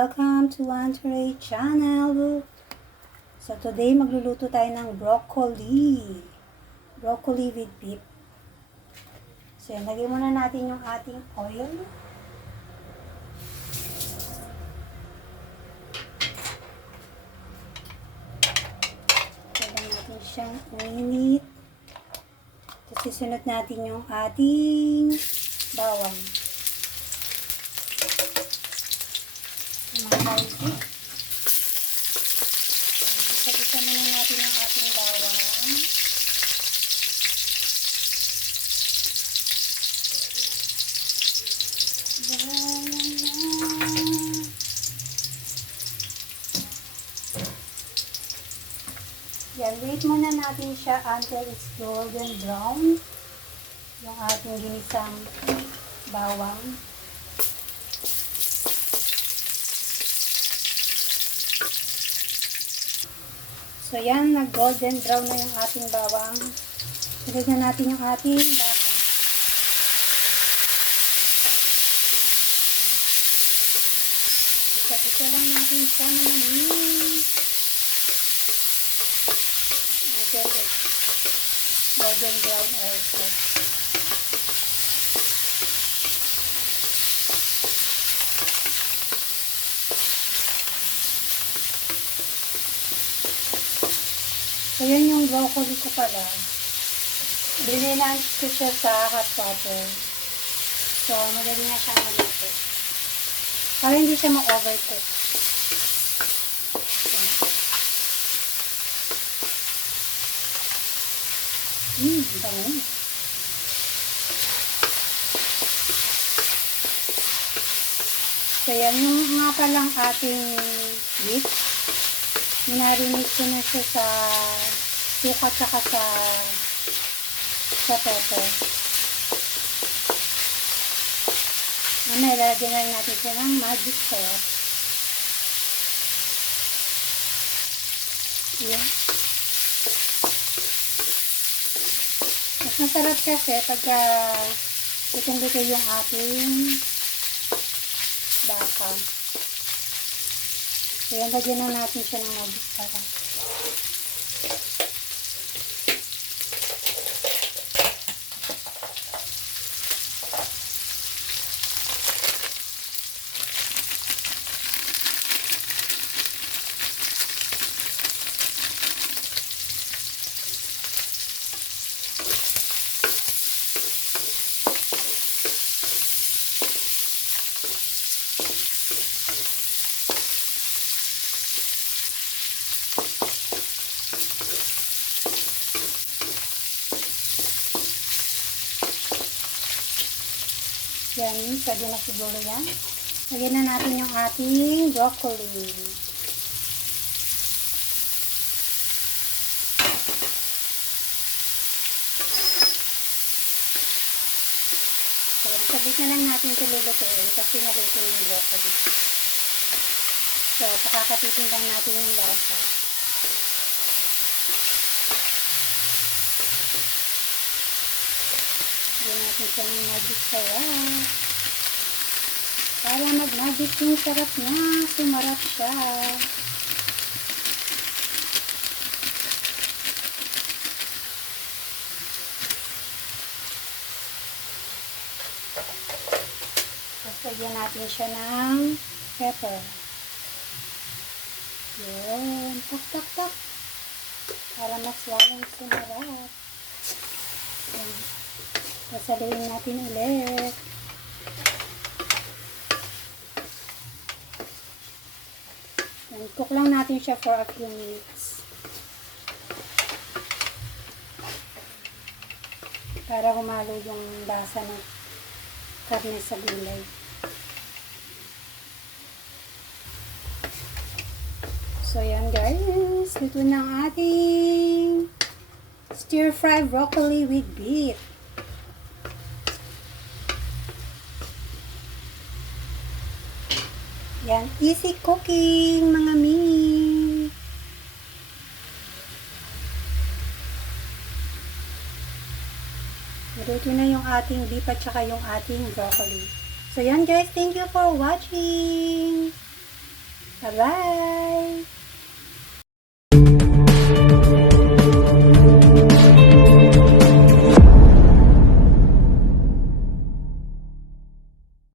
welcome to Antoray channel. So today magluluto tayo ng broccoli. Broccoli with beef. So yan, lagay muna natin yung ating oil. Lagyan natin siyang uminit. Tapos sisunod natin yung ating bawang. Mga kaisi. Isa-isa muna natin yung ating bawang. Yan, wait muna natin siya until it's golden brown. Yung ating ginisang bawang. So yan, nag-golden brown na yung ating bawang. Sunod na natin yung ating baka. Isa-isa lang natin siya mga until it's golden brown also. So, yan yung broccoli ko pala. Binilan ko siya sa hot water. So, madali na siyang maluto. Para hindi siya ma-overcook. Dami. So, yan yung nga palang ating beef. Minarinig ko na siya sa suka tsaka sa pepper. Mamaya lalagyan na natin siya ng magic sauce. Yan. Mas masarap kasi pagka lutong-luto yung ating baka. Ayan, lagyan na natin siya ng magic para. Yan, pwede na siguro yan. Lagyan na natin yung ating broccoli. So, yan, sabit na lang natin ito lulutuin kasi naluto yung broccoli. So, pakakatitin lang natin yung lasa. Lagyan natin siya ng magic sarap. Para mag-magic yung sarap niya. Sumarap siya. Tapos lagyan natin siya ng pepper. Yun. Tak, tak, tak. Para mas lalong sumarap. Yun. Pasaluin natin ulit. And cook lang natin siya for a few minutes. Para humalo yung lasa ng karne sa gulay. So yan guys, ito na ang ating stir-fry broccoli with beef. Yan, easy cooking mga mini. Naluto na yung ating beef at saka yung ating broccoli. So yan guys, thank you for watching. Bye-bye!